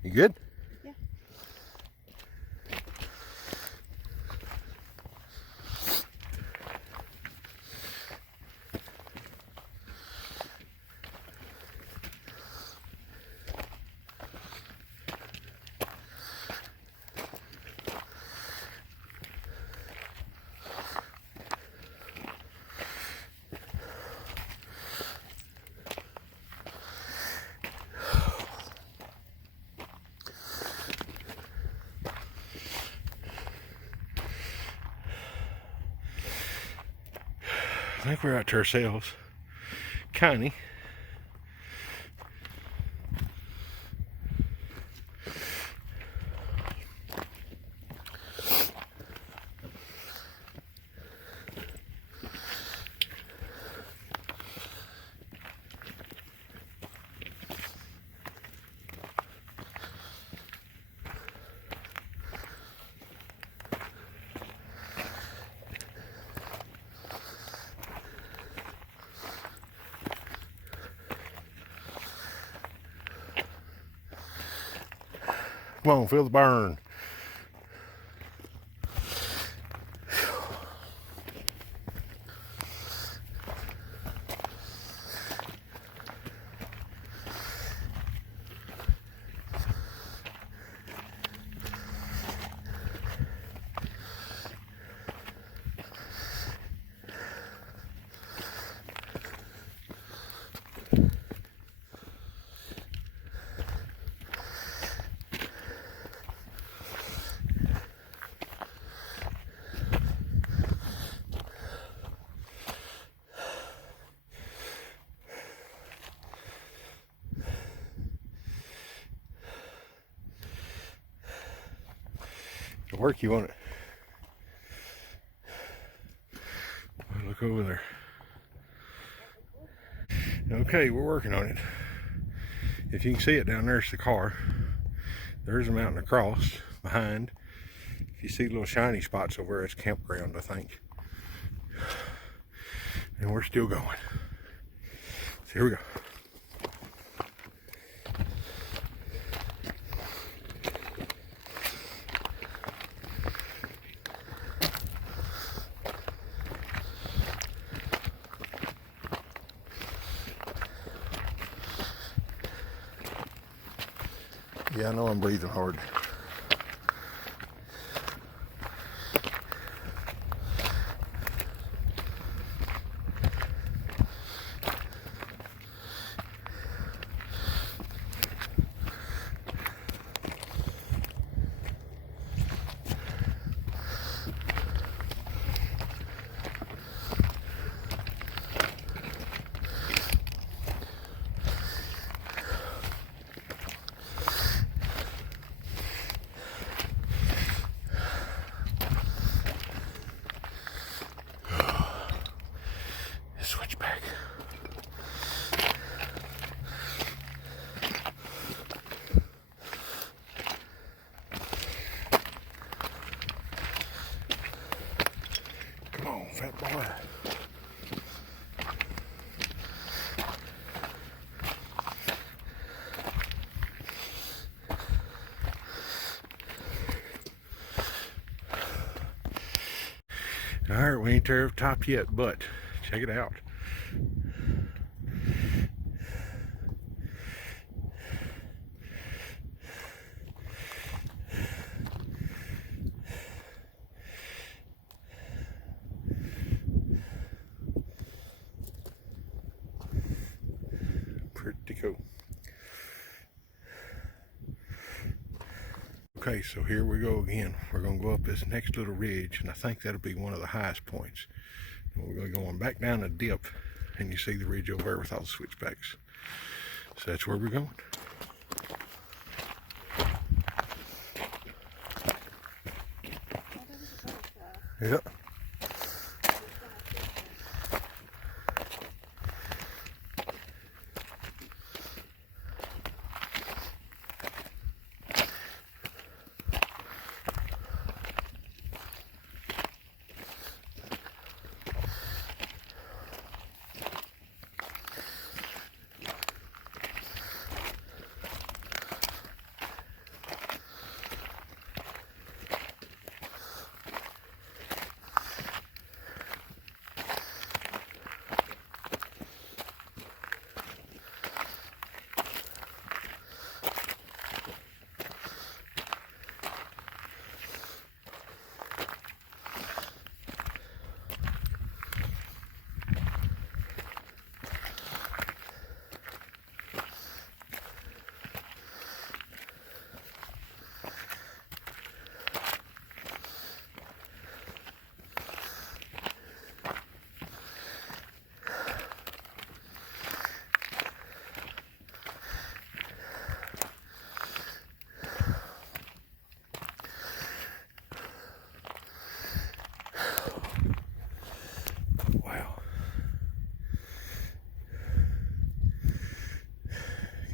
You good? Yeah. I think we're out to ourselves. Kinda. Come on, feel the burn. To work you on it. Look over there. Okay, we're working on it. If you can see it down there's the car. There's a mountain across behind. If you see little shiny spots over there, it's campground, I think. And we're still going. So here we go. Yeah, I know I'm breathing hard. Switchback. Come on, fat boy. All right, we ain't to the top yet, but check it out. Pretty cool. Okay, so here we go again. We're going to go up this next little ridge, and I think that'll be one of the highest points. And we're going to go on back down a dip, and you see the ridge over there with all the switchbacks. So that's where we're going. Yep.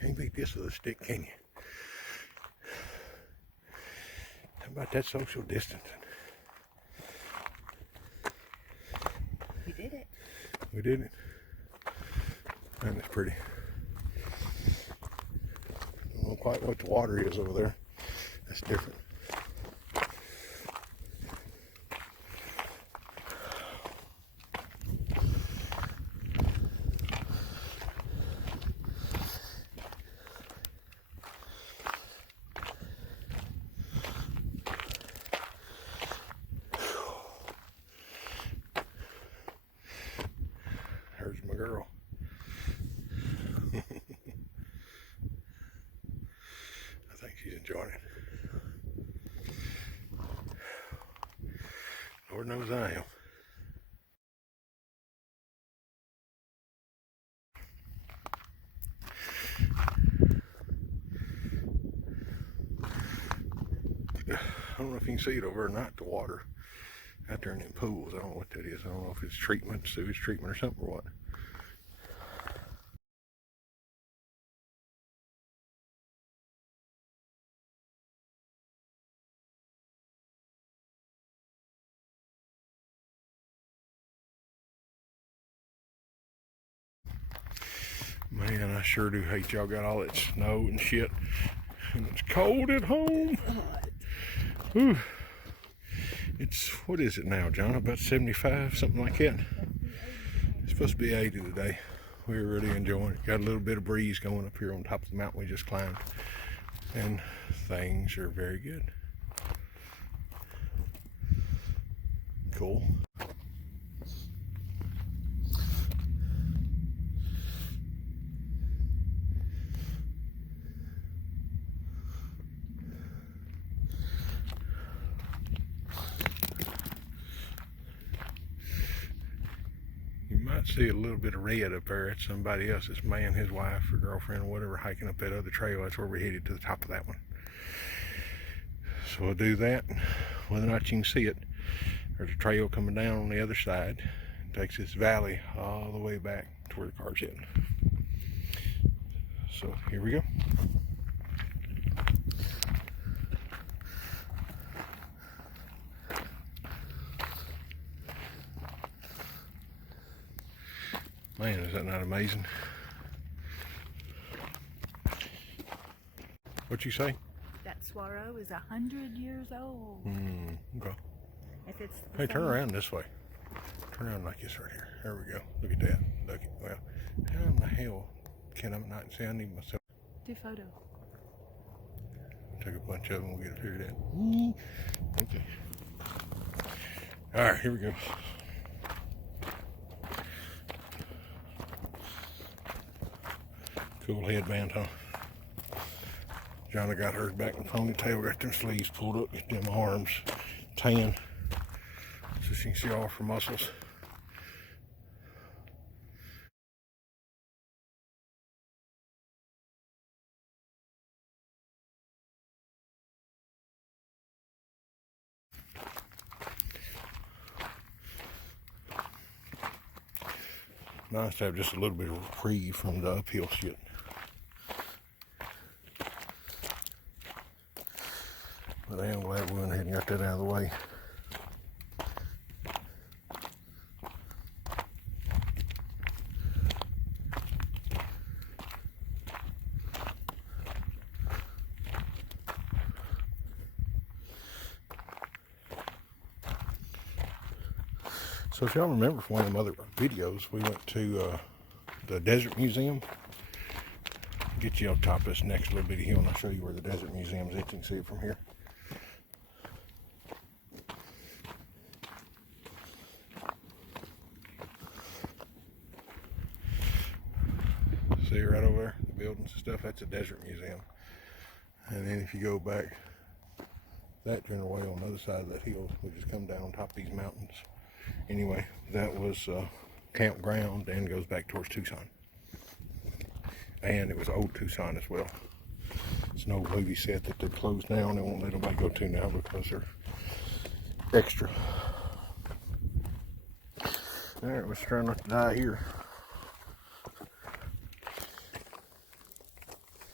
Can't beat this with a stick, can you? How about that social distancing? We did it. We did it. Man, that's pretty. I don't know quite what the water is over there. That's different. There's my girl. I think she's enjoying it. Lord knows I am. I don't know if you can see it over there or not, the water out there in them pools. I don't know what that is. I don't know if it's treatment, sewage treatment or something or what. Man, I sure do hate y'all got all that snow and shit. And it's cold at home. Whew. It's, what is it now, John? About 75, something like that. It's supposed to be 80 today. We're really enjoying it. Got a little bit of breeze going up here on top of the mountain we just climbed. And things are very good. Cool. You might see a little bit of red up there. It's somebody else's man, his wife or girlfriend or whatever, hiking up that other trail. That's where we're headed, to the top of that one. So we'll do that. Whether or not you can see it, there's a trail coming down on the other side. It takes this valley all the way back to where the car's heading. So here we go. Man, is that not amazing? What'd you say? That swallow is 100 years old. Okay. If it's Hey, turn around this way. Turn around like this right here. There we go. Look at that. Look at, well, how in the hell can I not see? I need myself. Do photo. Take a bunch of them. We'll get it figured out. Okay. All right, here we go. Cool headband, huh? Johnny got hers back in the ponytail, got them sleeves pulled up, get them arms tan, so she can see all her muscles. Nice to have just a little bit of reprieve from the uphill shit. But I am glad we went ahead and got that out of the way. So if y'all remember from one of them other videos, we went to the Desert Museum. Get you on top of this next little bitty hill and I'll show you where the Desert Museum is. You can see it from here. See right over there, the buildings and stuff, that's a Desert Museum. And then if you go back that general way on the other side of that hill, we just come down on top of these mountains. Anyway, that was campground and goes back towards Tucson. And it was old Tucson as well. It's an old movie set that they closed down. They won't let nobody go to now because they're extra. Alright, let's try not to die here.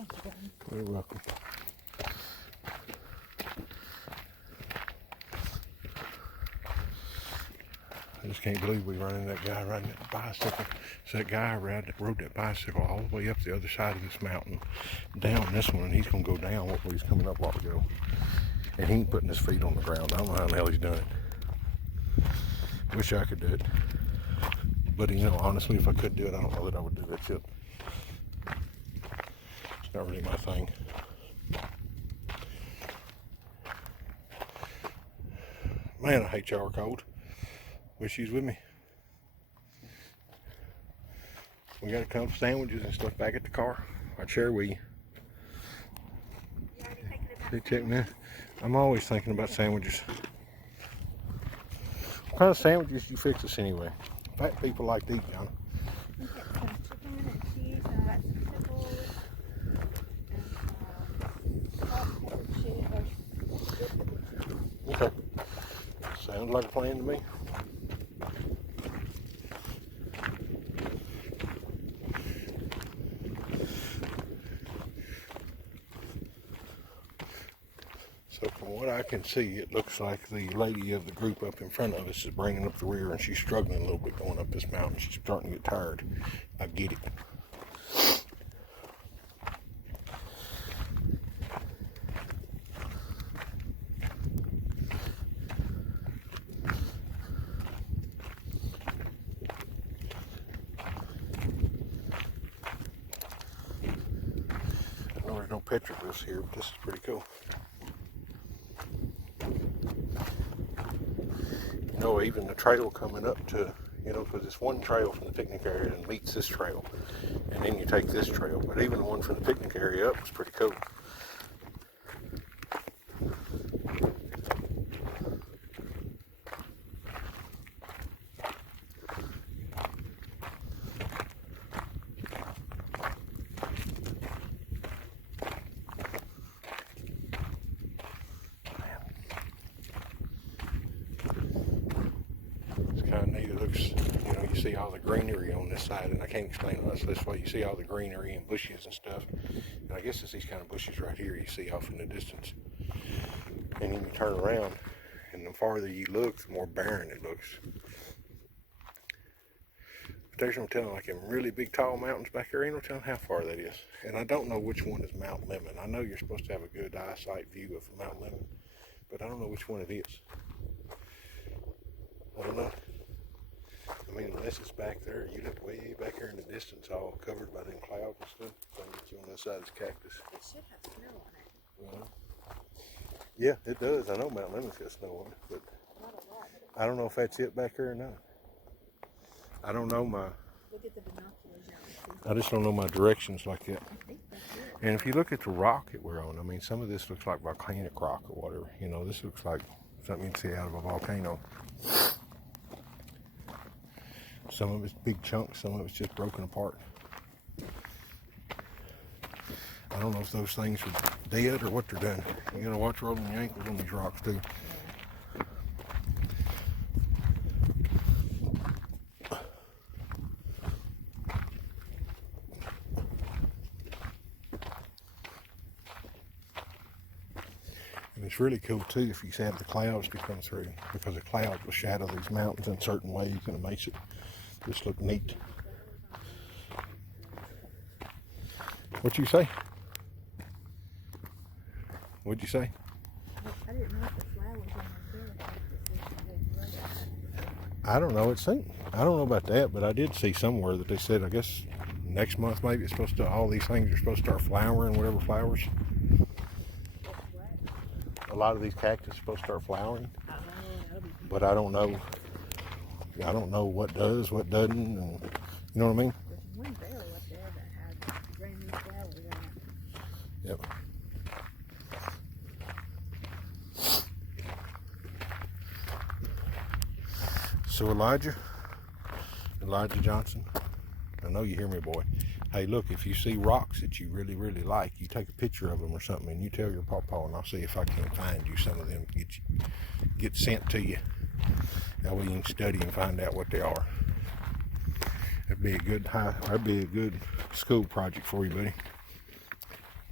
Thank you, Gordon. You're welcome. I just can't believe we run into that guy riding that bicycle. So that guy rode that bicycle all the way up the other side of this mountain, down this one, and he's going to go down what he's coming up a while ago. And he ain't putting his feet on the ground. I don't know how the hell he's done it. Wish I could do it. But you know, honestly, if I could do it, I don't know that I would do that shit. It's not really my thing. Man, I hate y'all are cold. Wish you was with me. We got a couple sandwiches and stuff back at the car. I'd share with you. You already thinking about They check me. I'm always thinking about sandwiches. What kind of sandwiches do you fix us anyway? Fat people like to eat, John. we got some chicken and cheese, and I got some pickles, and salt, pepper, chili, Okay. Sounds like a plan to me. So from what I can see, it looks like the lady of the group up in front of us is bringing up the rear, and she's struggling a little bit going up this mountain. She's starting to get tired. I get it. I know there's no petroglyphs here, but this is pretty cool. You know, even the trail coming up to, you know, because it's one trail from the picnic area and meets this trail, and then you take this trail, but even the one from the picnic area up is pretty cool. Kind of neat. It looks, you know, you see all the greenery on this side, and I can't explain it. This way you see all the greenery and bushes and stuff. And I guess it's these kind of bushes right here you see off in the distance. And then you turn around, and the farther you look, the more barren it looks. But there's no telling, like in really big tall mountains back here, ain't no telling how far that is. And I don't know which one is Mount Lemon. I know you're supposed to have a good eyesight view of Mount Lemon, but I don't know which one it is. I don't know. I mean, unless it's back there, you look way back here in the distance, all covered by them clouds and stuff. So I get you on that side of this cactus. It should have snow on it. Yeah, it does. I know Mount Lemon's got snow on it, but Not a lot, but I don't know if that's it back here or not. I don't know my. look at the binoculars out and see. I just don't know my directions like that. I think that's it. And if you look at the rock that we're on, I mean, some of this looks like volcanic rock or whatever. You know, this looks like something you'd see out of a volcano. Some of it's big chunks, some of it's just broken apart. I don't know if those things are dead or what they're doing. You gotta watch rolling your ankles on these rocks too. And it's really cool too if you have the clouds to come through, because the clouds will shadow these mountains in certain ways, and it makes it just look neat. What'd you say? What'd you say? I didn't know if the flowers on the field. I don't know. I don't know about that, but I did see somewhere that they said, I guess next month maybe it's supposed to, all these things are supposed to start flowering, whatever flowers. A lot of these cactus are supposed to start flowering, but I don't know. I don't know what does, what doesn't, and you know what I mean? There's one barrel up there that had brand new flowers in it. Yep. So Elijah Johnson, I know you hear me, boy. Hey, look, if you see rocks that you really, really like, you take a picture of them or something, and you tell your pawpaw, and I'll see if I can find you some of them, get sent to you. That way you can study and find out what they are. That'd be a good school project for you, buddy.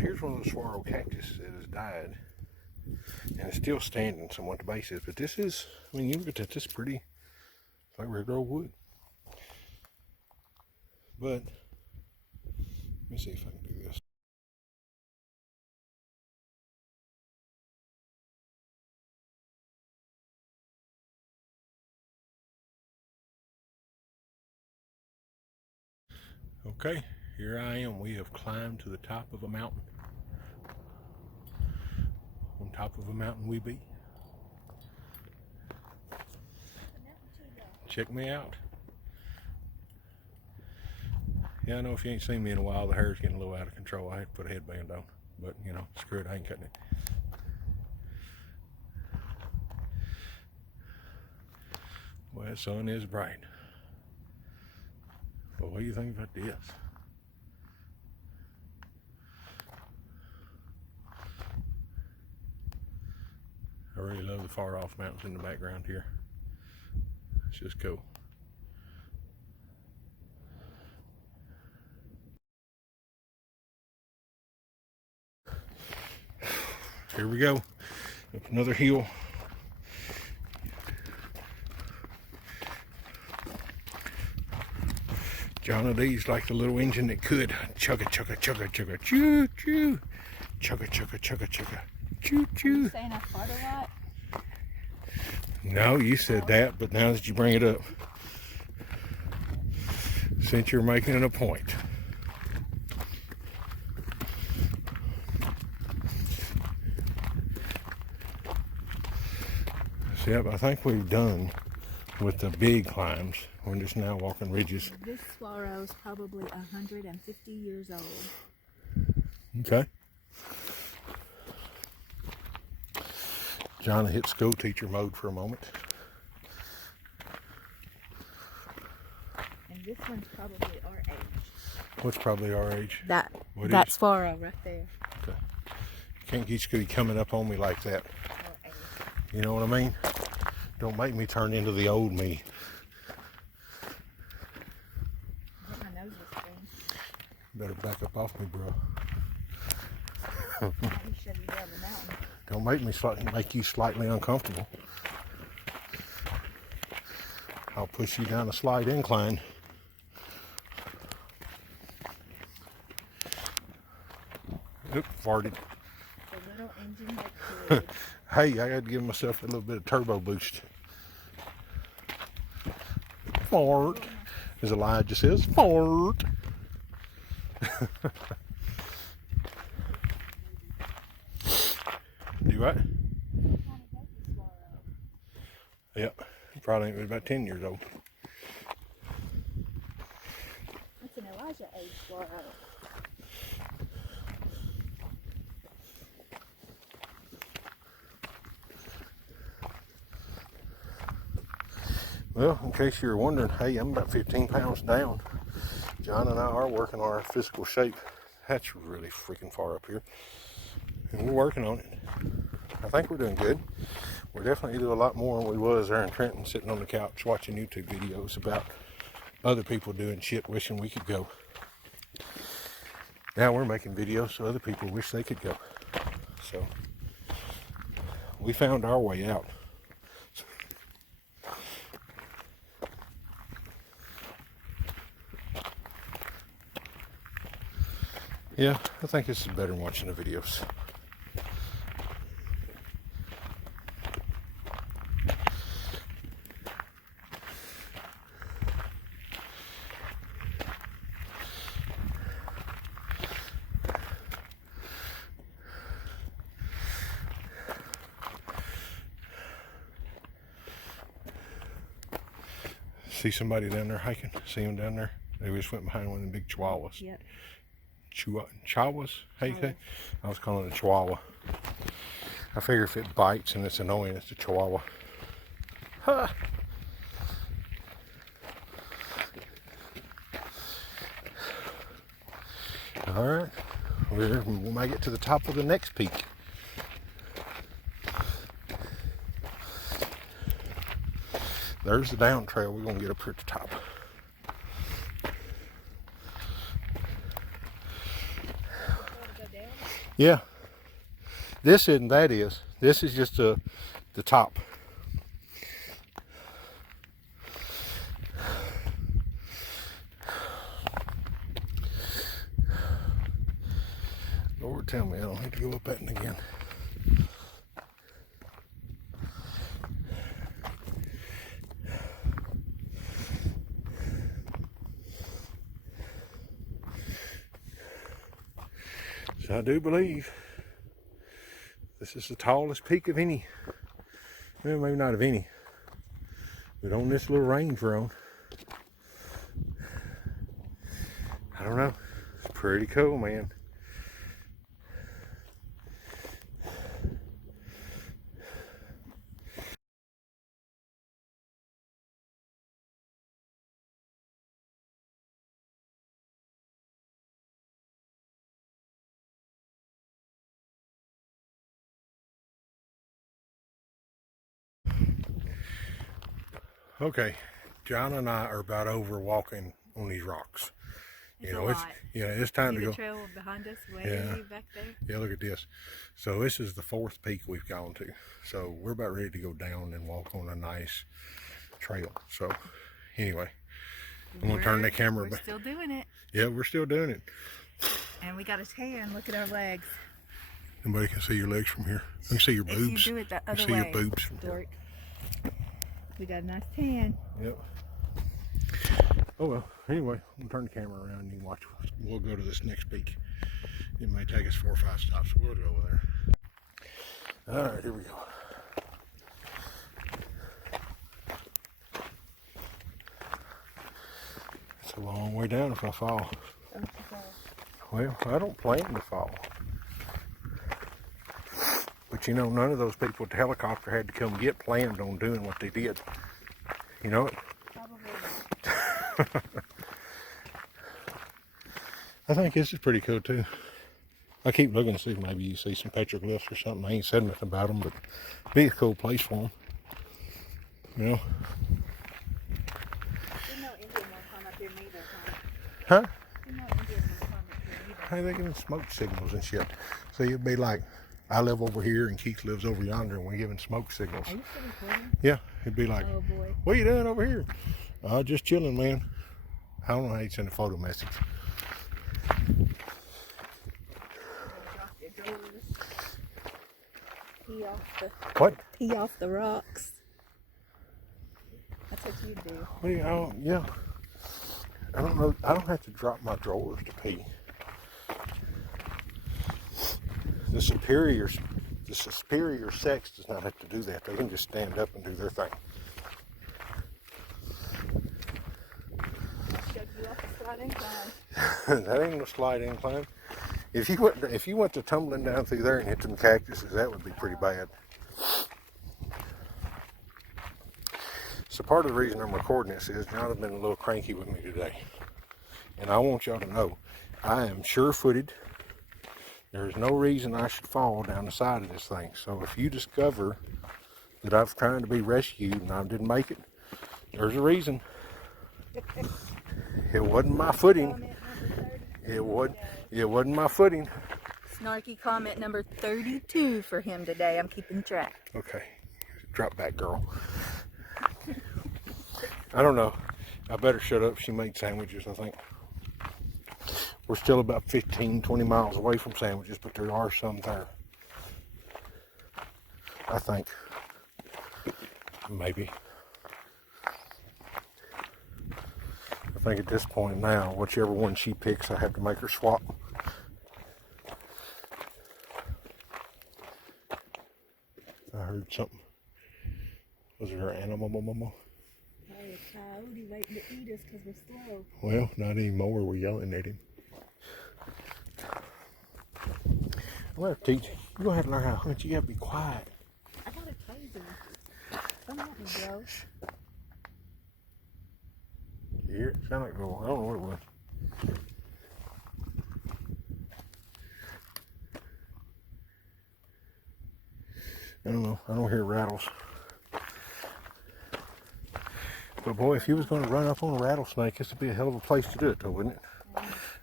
here's one of those saguaro cactus that has died. And it's still standing somewhat at the bases. But this is, I mean, you look at that, this is pretty, it's like regular old wood. But, let me see if I can do this. Okay, here I am. We have climbed to the top of a mountain. On top of a mountain we be. Check me out. Yeah, I know if you ain't seen me in a while, the hair's getting a little out of control. I had to put a headband on. But, you know, screw it, I ain't cutting it. Well, the sun is bright. But what do you think about this? I really love the far off mountains in the background here. It's just cool. Here we go. Up another hill. John O'Dee's like the little engine that could. Chugga, chugga, chugga, chugga, choo, choo. Chugga, chugga, chugga, chugga, choo, choo. Are you saying I fart a lot? No, you said that, but now that you bring it up, since you're making it a point. So, yep, I think we've done with the big climbs. We're just now walking ridges. This saguaro is probably 150 years old. Okay. John hit school teacher mode for a moment. And this one's probably our age. What's probably our age? That What that's is? saguaro right there. Okay. Can't get you coming up on me like that. Our age. You know what I mean? Don't make me turn into the old me. I think my nose was clean. Better back up off me, bro. He shut you down the mountain. Don't make me make you slightly uncomfortable. I'll push you down a slight incline. Oop, farted. The little engine that could. Hey, I got to give myself a little bit of turbo boost. Fart. As Elijah says, fart. Do what? Yep. Probably ain't about 10 years old. It's an Elijah age saguaro. Well, in case you're wondering, hey, I'm about 15 pounds down. John and I are working on our physical shape. That's really freaking far up here. And we're working on it. I think we're doing good. We're definitely doing a lot more than we was there in Trenton, sitting on the couch watching YouTube videos about other people doing shit, wishing we could go. Now we're making videos so other people wish they could go. So we found our way out. Yeah, I think this is better than watching the videos. See somebody down there hiking? See them down there? They just went behind one of the big chihuahuas. Yep. Chihuahuas? How you say? I was calling it a chihuahua. I figure if it bites and it's annoying, it's a chihuahua. Ha! Alright. We might get to the top of the next peak. There's the down trail. We're going to get up here at the top. Yeah. This isn't, that is. This is just the top. Lord, tell me I don't need to go up that one again. So I do believe this is the tallest peak of any. Well, maybe not of any, but on this little range we're on. I don't know. It's pretty cool, man. Okay, John and I are about over walking on these rocks. It's a lot. It's time to go. The trail behind us, way back there. Yeah, look at this. So this is the 4th peak we've gone to. So we're about ready to go down and walk on a nice trail. So anyway, I'm gonna turn the camera back. We're still doing it. Yeah, we're still doing it. And we got a tan. Look at our legs. Nobody can see your legs from here. I can see your boobs. If you do it the other see way, your boobs from here. We got a nice tan. Yep. Oh well, anyway, I'm gonna turn the camera around and you can watch. We'll go to this next peak. It may take us 4 or 5 stops, so we'll go over there. All right, here we go. It's a long way down if I fall. Well, I don't plan to fall. But you know, none of those people with the helicopter had to come get planned on doing what they did. You know it? Probably not. I think this is pretty cool too. I keep looking to see if maybe you see some petroglyphs or something. I ain't said nothing about them, but it'd be a cool place for them. You know? There's no Indian will come up here neither, Huh? There's no Indian will come up here neither. Hey, they giving smoke signals and shit. So it'd be like, I live over here and Keith lives over yonder and we're giving smoke signals. Are you still recording? Yeah, it'd be like, Oh boy. what are you doing over here? Just chilling, man. I don't know how you send a photo message. What? Pee off the rocks. That's what you do. Well, yeah. I don't know. I don't have to drop my drawers to pee. The superior sex does not have to do that. They can just stand up and do their thing. Shove you off a slide incline. That ain't no slide incline. If you went to tumbling down through there and hit them cactuses, that would be pretty bad. So part of the reason I'm recording this is John has been a little cranky with me today. And I want y'all to know, I am sure-footed. There's no reason I should fall down the side of this thing. So if you discover that I was trying to be rescued and I didn't make it, there's a reason. It wasn't my footing. It wasn't my footing. Snarky comment number 32 for him today. I'm keeping track. Okay. Drop back, girl. I don't know. I better shut up. She made sandwiches, I think. We're still about 15, 20 miles away from sandwiches, but there are some there. I think. Maybe. I think at this point now, whichever one she picks, I have to make her swap. I heard something. Was it her animal? Hey, a coyote waiting to eat us because we're slow. Well, not anymore. We're yelling at him. I'm going to teach you. You're going to have to learn how to hunt. You got to be quiet. I got a taser. Don't let me, bro. You hear it? Sound like, oh, I don't know what it was. I don't know. I don't hear rattles. But boy, if you was going to run up on a rattlesnake, this would be a hell of a place to do it, though, wouldn't it?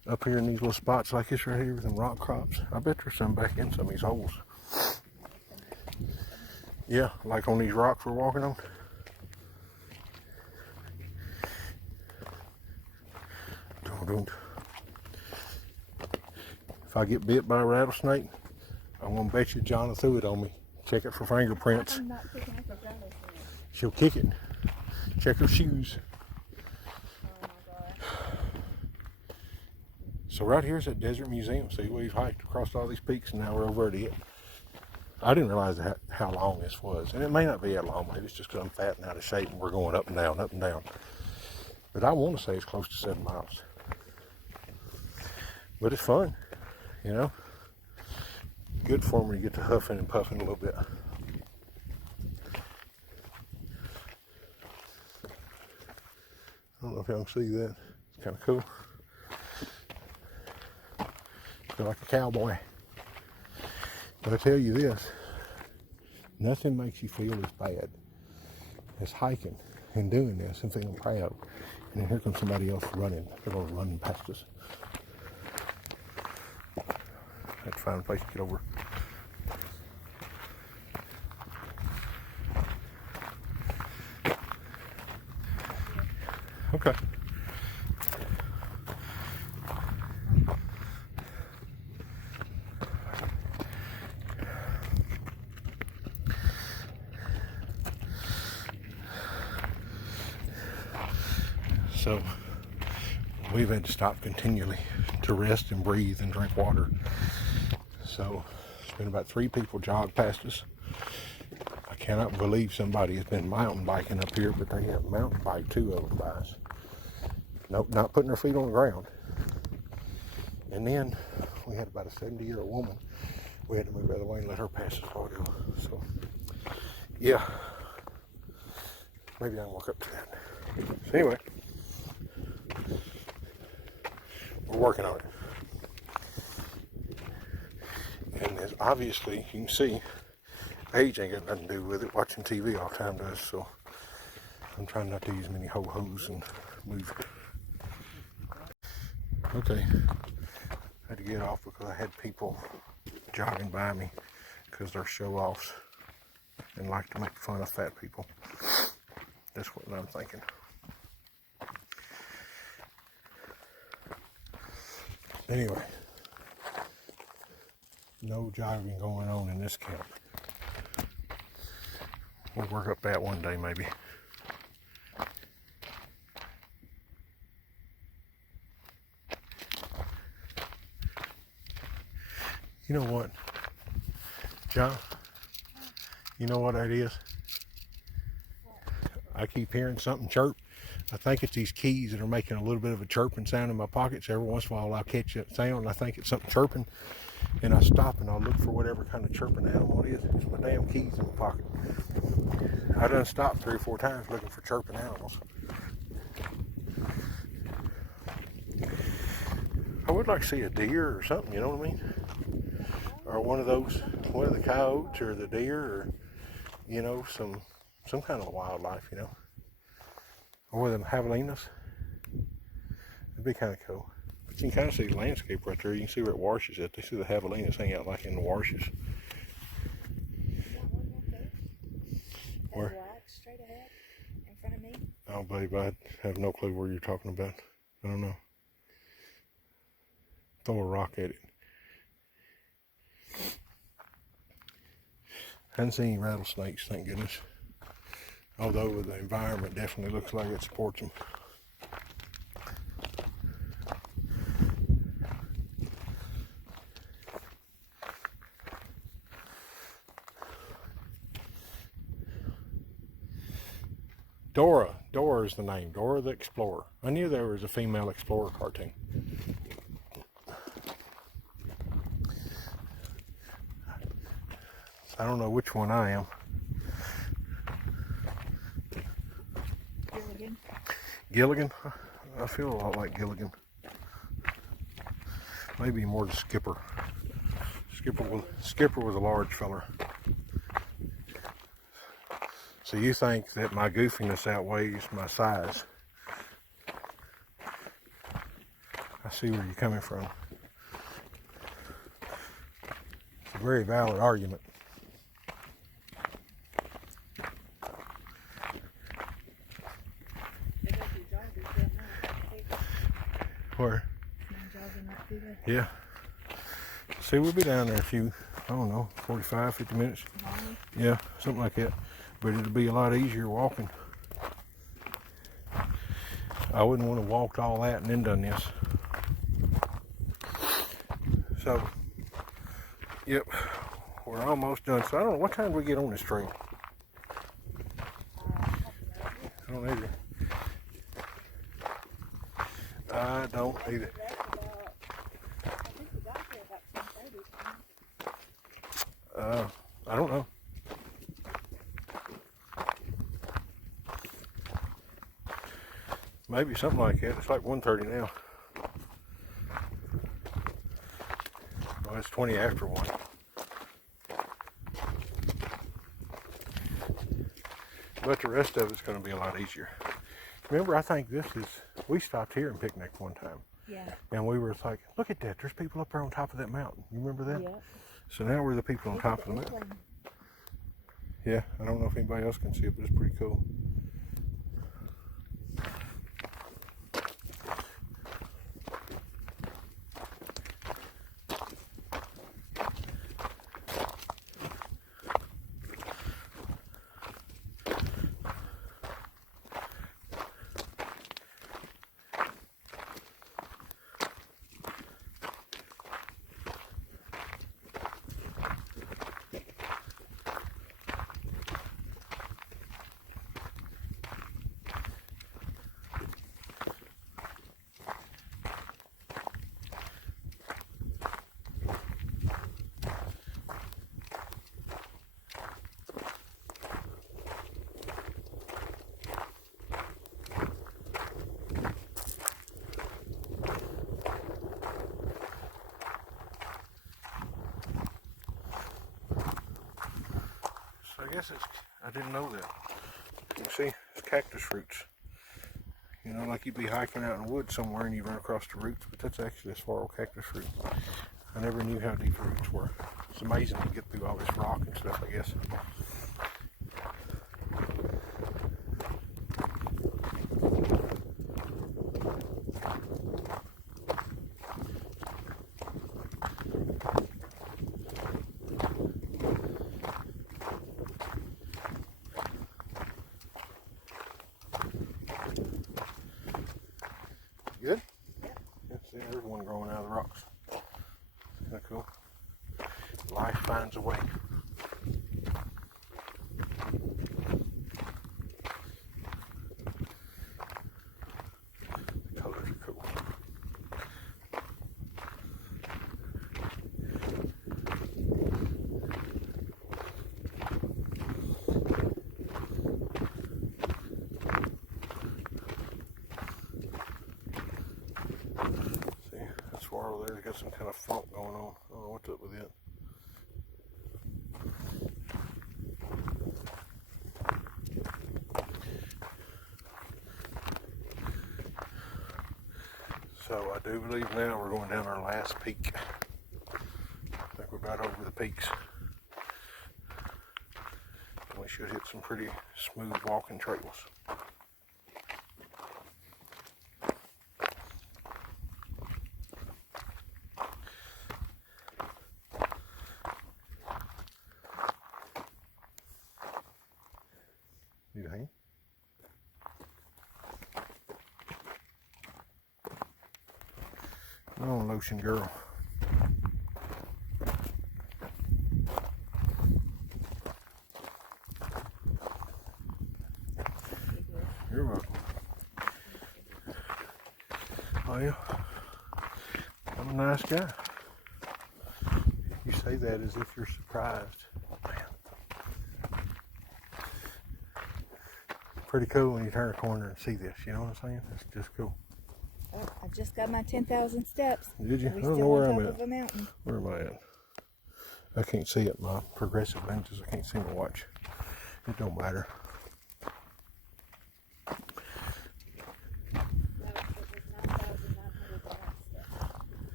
up here in these little spots like this right here with them rock crops. I bet there's some back in some of these holes. Yeah, like on these rocks we're walking on. If I get bit by a rattlesnake, I'm gonna bet you John will throw it on me. Check it for fingerprints. I'm not picking up a rattlesnake. She'll kick it. Check her shoes. Oh my God. So right here's that desert museum. See, we've hiked across all these peaks and now we're over at it. I didn't realize how long this was. And it may not be that long. Maybe it's just because I'm fat and out of shape and we're going up and down, up and down. But I want to say it's close to 7 miles. But it's fun, you know. Good for me to get to huffing and puffing a little bit. I don't know if y'all can see that. It's kind of cool. Feel like a cowboy. But I tell you this, nothing makes you feel as bad as hiking and doing this and feeling proud. And then here comes somebody else running. They're going to run past us. I had to find a place to get over. Okay. So we've had to stop continually to rest and breathe and drink water. So it's been about 3 people jog past us. I cannot believe somebody has been mountain biking up here, but they have mountain biked 2 of them by us. Nope, not putting their feet on the ground. And then we had about a 70-year-old woman. We had to move out of the way and let her pass us while ago. So yeah, maybe I can walk up to that. So anyway, we're working on it. And as obviously you can see, age ain't got nothing to do with it. Watching TV all the time does. So I'm trying not to use many ho-hos and move. Okay, I had to get off because I had people jogging by me because they're show-offs and like to make fun of fat people. That's what I'm thinking. Anyway, no jogging going on in this camp. We'll work up that one day maybe. You know what, John? You know what that is? I keep hearing something chirp. I think it's these keys that are making a little bit of a chirping sound in my pockets. Every once in a while I'll catch that sound and I think it's something chirping. And I stop and I'll look for whatever kind of chirping animal it is. It's my damn keys in my pocket. I done stopped 3 or 4 times looking for chirping animals. I would like to see a deer or something, you know what I mean? Or one of the coyotes or the deer, or, you know, some kind of wildlife, you know. Or them javelinas. It'd be kind of cool. But you can kind of see the landscape right there. You can see where it washes at. They see the javelinas hang out like in the washes. Where? Straight ahead, in front of me. Oh, babe, I have no clue where you're talking about. I don't know. Throw a rock at it. Haven't seen any rattlesnakes, thank goodness. Although the environment definitely looks like it supports them. Dora is the name. Dora the Explorer. I knew there was a female explorer cartoon. I don't know which one I am. Gilligan. Gilligan? I feel a lot like Gilligan. Maybe more the Skipper. Skipper was a large feller. So you think that my goofiness outweighs my size? see where you're coming from. It's a very valid argument. Where? Yeah. See, we'll be down there a few, I don't know, 45, 50 minutes. Yeah, something like that. But it'll be a lot easier walking. I wouldn't want to walk all that and then done this. So, yep, we're almost done. So I don't know, what time do we get on this trail? I don't either. I don't either. I don't know. Maybe something like that. It's like 1:30 now. Well, it's 20 after 1. But the rest of it's going to be a lot easier. Remember, I think we stopped here and picnicked one time. Yeah. And we were like, look at that, there's people up there on top of that mountain. You remember that? Yeah. So now we're the people on top of the mountain. Yeah, I don't know if anybody else can see it, but it's pretty cool. I guess I didn't know that. You see, it's cactus roots. You know, like you'd be hiking out in the woods somewhere and you run across the roots, but that's actually a spiral cactus root. I never knew how deep the roots were. It's amazing to get through all this rock and stuff, I guess. Good? Yeah, see, there's one growing out of the rocks. Isn't that cool? Life finds a way. The colors are cool. See, that swirl there's got some kind of funk going on. I don't know what's up with it. So I do believe now we're going down our last peak. I think we're about over the peaks. And we should hit some pretty smooth walking trails. Need a hand? Oh, lotion girl. You're welcome. Well, I'm a nice guy. You say that as if you're surprised. Man. Pretty cool when you turn a corner and see this, you know what I'm saying? It's just cool. Oh, I just got my 10,000 steps. Did you? We I don't still know where on I'm top at. of a mountain. Where am I at? I can't see it. My progressive lenses, I can't see my watch. It don't matter. No, it was 9,900 steps.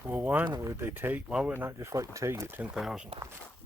Well, why would they take? Why would it not just wait and tell you at 10,000?